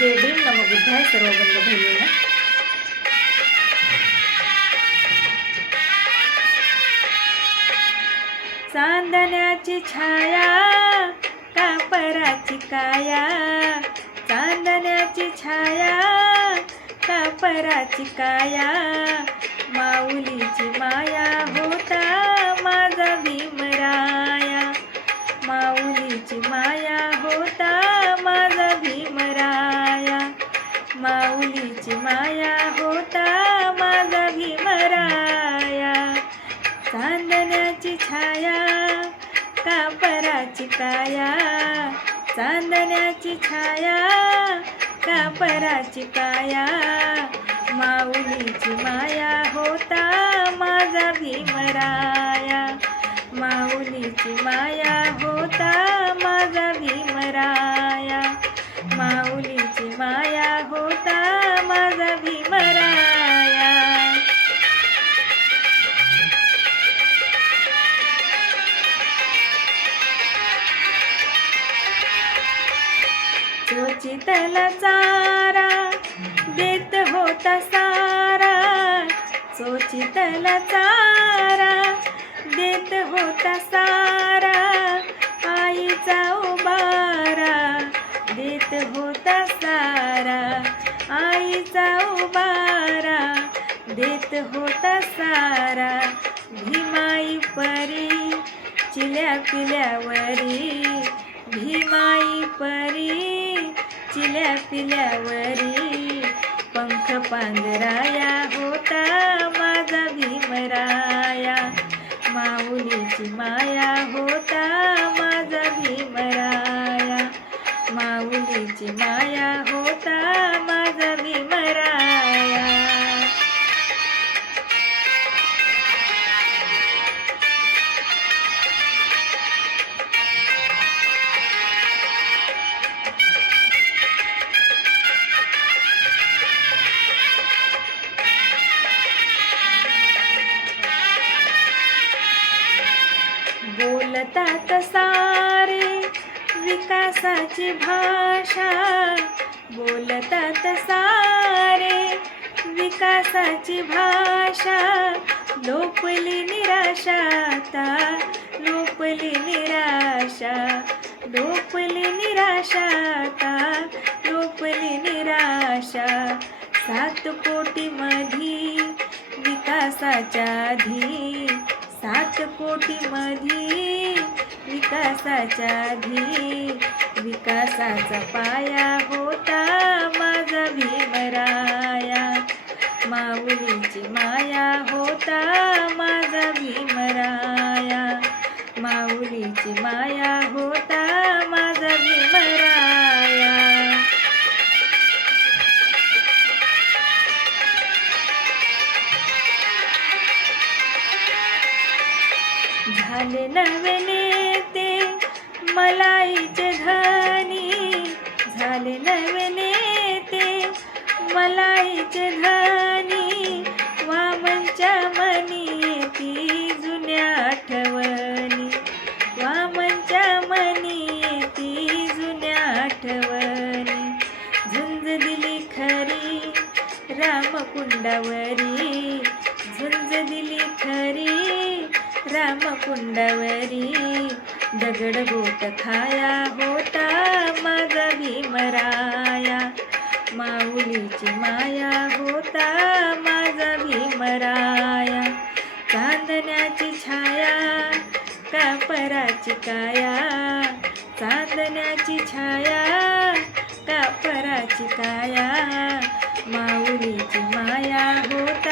जय भीम नमोबुद्धाय सर्व बंधू बहिणींना. चांदण्याची छाया कापराची काया, चांदण्याची छाया कापराची काया, माऊलीची माया होता माझा भीमराया, माऊलीची माया होता माझा भीमराया, माऊलीची माया होता माझा भीमराया. चांदण्याची छाया कापराची काया, चांदण्याची छाया कापराची काया, माऊलीची माया होता माझा भीमराया, माऊलीची माया होता माझा भीमराया, माऊलीची माया होता माझा भीमराया. चोचितला चारा देत होता सारा, चोचितला चारा देत होता सारा, आईचा उबारा देत होता सारा, आईचा उबारा देत होता सारा. भीमाई परी चिल्या पिल्यावरी, भीमाई परी चिल्या पिल्यावरी, पंख पांघराया होता माझा भीमराया, माऊलीची माया होता माझा भीमराया, माऊलीची माया होता माझा भीमराया. बोलतात सारे विकासाची भाषा, बोलतात सारे विकासाची भाषा, लोपली निराशा आता, लोपली निराशा, लोपली निराशा आता, लोपली निराशा. 7 कोटी मधी विकासाच्या आधी, 7 कोटी मधी विकासाच्या आधी, विकासाचा पाया होता माझा भीमराया, माऊलीची माया होता माझा भीमराया, माऊलीची माया होता माझा भीमराया. झाले नवे नेते मलाईचे धनी, झाले नवे नेते मलाईचे धनी, वामनच्या मनी येती जुन्या आठवणी, वामनच्या मनी येती जुन्या आठवणी. झुंज दिली खरी रामकुंडावरी, झुंज दिली खरी रामकुंडावरी, दगड गोट खाया होता माझा भीमराया, माऊलीची माया होता माझा भीमराया. चांदण्याची छाया कापराची काया, चांदण्याची छाया कापराची काया, माऊलीची माया होता